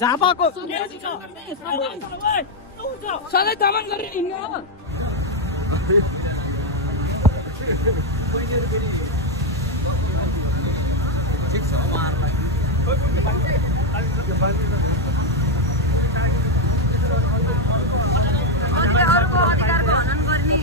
झापाको सधैँ दमन गरेर हिँड्नु हो। अरूको अधिकारको हनन गर्ने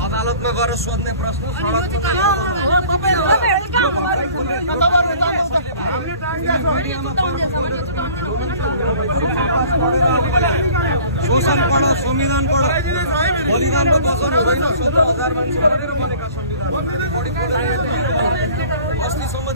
अदालतमा गएर सोध्ने प्रश्न शोषण पढ, संविधान पढ, बलिदानको वचन हुँदैन। 17,000 मान्छे गरेर बनेका संविधान अस्तिसम्म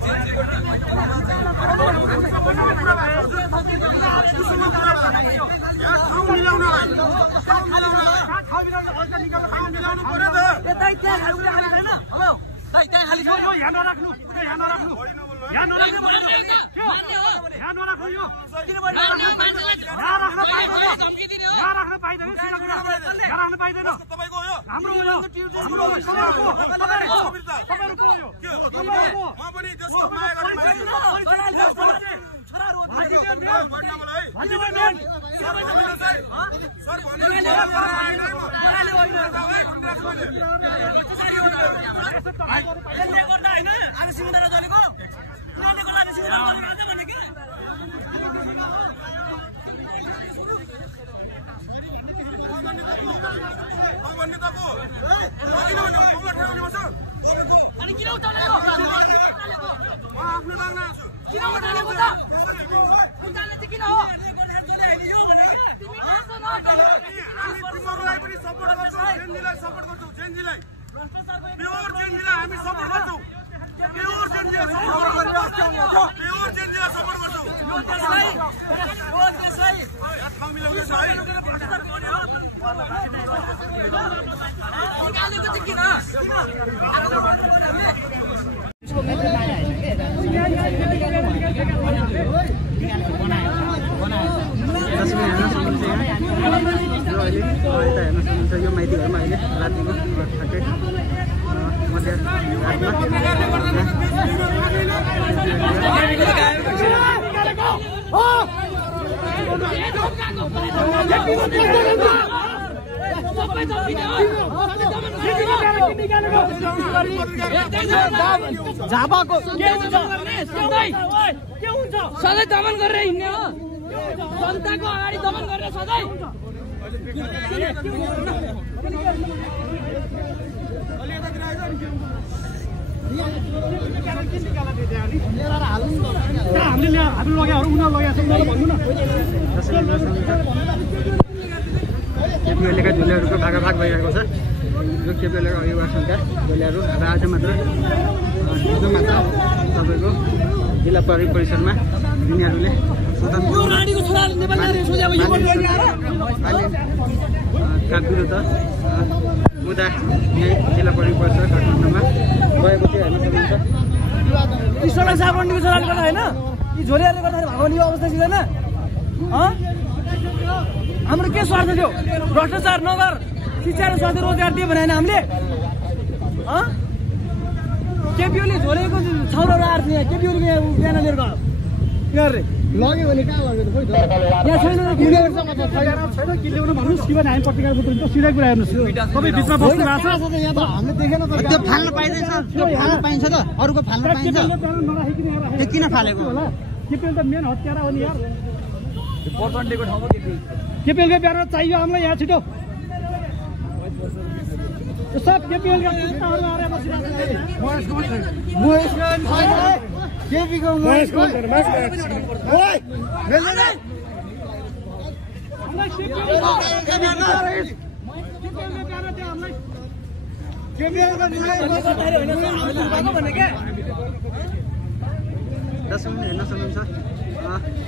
यो माइती घरमा अहिले रातिको ठ्याक्कै झापाको सधैँ दमन गरेर हिँड्ने हो। जनताको अगाडि दमन गरेर सधैँ केपीओलीका झुलेहरूको भागाभाग भइरहेको छ। यो केपीओलीका अभिभावक सङ्ख्या झुलेहरू आज मात्र जिल्ला प्रहरी परिसरमा यिनीहरूले का विरुद्ध मुद्दा यही जिल्ला प्रहरी परिसर काठमाडौँमा गएको थियो हेर्न सक्नुहुन्छ। सडक साबरनीको सडक गर्दा होइन यी झोलियाले गर्दाखेरि भगाउने अवस्था सिर्जना हाम्रो के स्वार्थ थियो? भ्रष्टाचार नगर, शिक्षा र स्वास्थ्य रोजगार दियो भने हामीले केपीओले झोलेको छाउराहरू आएको थियो। केपीओले बिहान लिएर गयो यिनीहरूले लग्यो भने कहाँ लग्यो त यहाँ छैन छैन कि ल्याउनु भन्नु सिधै हामी पत्रिका बुझ्नु सिधै कुरा हेर्नुहोस् तपाईँ बिचमा बस्नु भएको छ यहाँ त हामीले देखेन त त्यो फाल्न पाइँदैछ, त्यो फाल्न पाइन्छ त, अरूको फाल्न पाइन्छ, त्यो किन फालेको होला? केपीएल त मेन हत्यारा हो नि यार। पर्सन्टेजको ठाउँमा केपीएलको बिहान चाहियो हामीलाई यहाँ छिटो। सब केपीएलका पुस्ताहरू आएर बसिरहेको दर्शक हेर्न सक्नुहुन्छ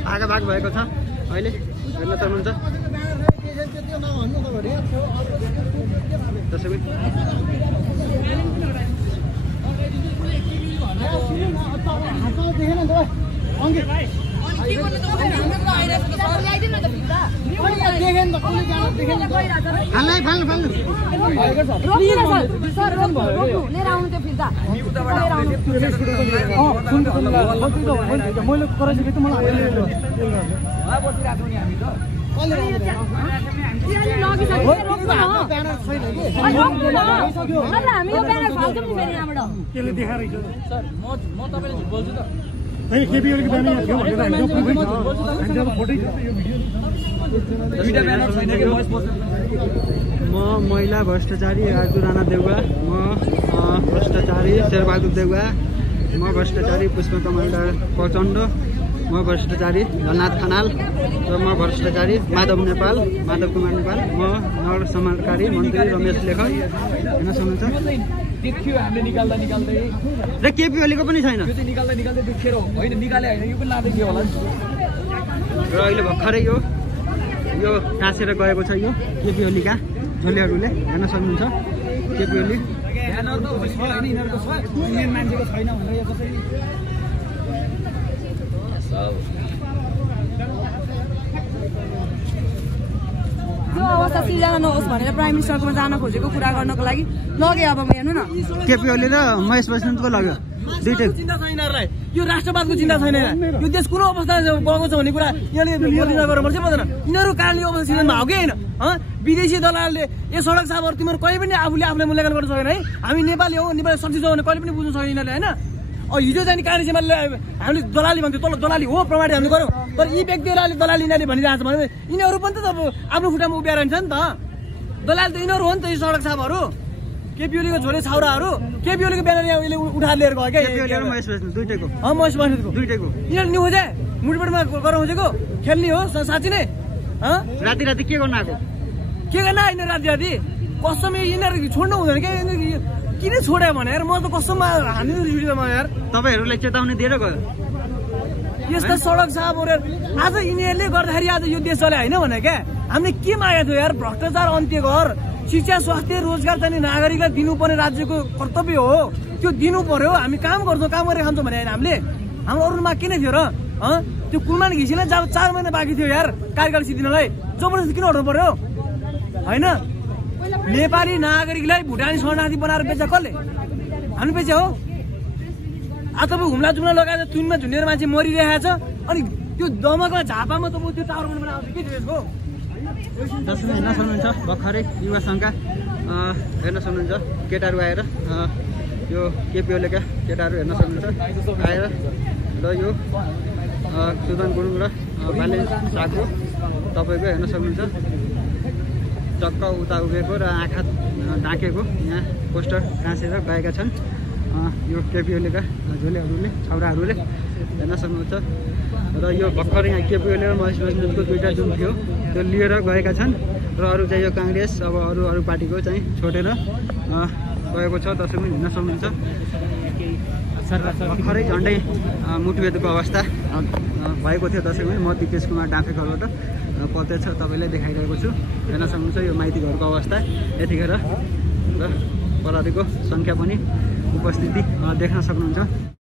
भागाभाग भएको छ अहिले हेर्न सक्नुहुन्छ। म महिला भ्रष्टाचारी राजु राणा देउवा, म भ्रष्टाचारी शेरबहादुर देउवा, म भ्रष्टाचारी पुष्प कमान्डर प्रचण्ड, म भ्रष्टाचारी धननाथ खनाल र म भ्रष्टाचारी माधव कुमार नेपाल, म नगर समाजकारी मन्त्री रमेश लेखक हेर्न सक्नुहुन्छ। देखियो हामीले निकाल्दै र केपी ओलीको पनि छैन, त्यो चाहिँ निकाल्दै देखेर होइन निकाले होइन यो पनि लाँदै थियो होला। र अहिले भर्खरै यो टाँसेर गएको छ यो केपी ओलीका झोलेहरूले हेर्न सक्नुहुन्छ। केपी ओली यिनीहरूको छ मेन मान्छेको छैन भनेर यो कसरी यो अवस्था सिर्जना नहोस् भनेर प्राइम मिनिस्टरकोमा जान खोजेको कुरा गर्नको लागि लगे। अब हेर्नु न केपी ओली र महेश बस्नेतको लग्यो दुईटै। चिन्ता छ यिनीहरूलाई, यो राष्ट्रवादको चिन्ता छैन। यो देश कुन अवस्था गएको छ भन्ने कुरा यिनीहरूले गर्नुपर्छ पर्दैन। यिनीहरू कारणले यो अवस्था सिर्जना भएको होइन। विदेशी दलालले यो सडक साबर तिमीहरू कहिले पनि आफूलाई मूल्याङ्कन गर्न सक्दैन है। हामी नेपाली हो, नेपाली शक्ति छ भने कहिले पनि बुझ्नु सक्दैन यिनीहरूले होइन। हिजो चाहिँ काली सीमाले हामीले दलाली भन्थ्यो, तल दलाली हो प्रमाणित हामीले गऱ्यौँ। तर यी व्यक्तिहरूले दलाली यिनीहरूले भनिरहेको छ भने यिनीहरू पनि त अब आफ्नो खुट्टामा उभिएर हुन्छ नि त। दलाल त यिनीहरू हो नि त। यो सडक साबहरू केपी ओलीको झोले छाउराहरू केपी ओलीको ब्यानर यहाँ उहिले उठाएर लिएर गयो क्या। महेश बस्नेत दुईटैको महेश बस्नेतको दुईटैको यिनीहरू नि खोजे मुटपेटमा गराउँछेको खेल्ने हो साँच्ची नै। राति राति के गर्न आएको? के गर्न आएन राति कसम यिनीहरू छोड्नु हुँदैन क्या। किन छोड्यो भने यार म त कसममा हान्ने भिडियोमा यार। तपाईँहरूलाई चेतावनी दिएर गयो यस्ता सडक साबहरू आज यिनीहरूले गर्दाखेरि आज यो देश चले होइन भने क्या। हामीले के मागेको थियो यार? भ्रष्टाचार अन्त्य गर, शिक्षा स्वास्थ्य रोजगार चाहिँ नागरिकलाई दिनुपर्ने राज्यको कर्तव्य हो, त्यो दिनु पर्यो। हामी काम गर्छौँ, काम गरेर खान्छौँ भने होइन हामीले। हाम्रो अरू माग किन थियो र? त्यो कुलमान घिसिनलाई जब 4 महिना बाँकी थियो यार कार्यकाल सिद्धिनलाई, जबरजस्ती किन हट्नु पर्यो होइन? नेपाली नागरिकलाई भुटानी शरणार्थी बनाएर बेच्छ कसले? हामी बेच्छ हो। आज तपाईँ हुम्ला जुम्ला लगाएर तुनमा झुन्डेर मान्छे मरिरहेको छ अनि त्यो दमकमा झापामा तपाईँ त्यो टावर बनाउँछ के थियो यसको? दर्शक हेर्न सक्नुहुन्छ भर्खरै युवा सङ्घका हेर्न सक्नुहुन्छ केटाहरू आएर यो केपी ओलीका केटाहरू हेर्न सक्नुहुन्छ आएर र यो सुदन गुरुङ र बाले साको तपाईँको हेर्न सक्नुहुन्छ चक्क उता उभिएको र आँखा ढाकेको यहाँ पोस्टर टाँसेर गएका छन् यो केपी ओलीका झोलेहरूले छाउराहरूले हेर्न सक्नुहुन्छ। र यो भर्खर यहाँ केपी ओली र महेश बस्नेतको दुईवटा जुन थियो त्यो लिएर गएका छन् र अरू चाहिँ यो काङ्ग्रेस अब अरू पार्टीको चाहिँ छोडेर गएको छ। दर्शक हेर्न सक्नुहुन्छ भर्खरै झन्डै मुटुवेदको अवस्था भएको थियो दर्शक म दिपेश कुमार डाँफेघरबाट प्रत्यक्ष तपाईँलाई देखाइरहेको छु। हेर्न सक्नुहुन्छ यो माइती घरको अवस्था यतिखेर र प्रहरीको सङ्ख्या पनि उपस्थिति देख्न सक्नुहुन्छ।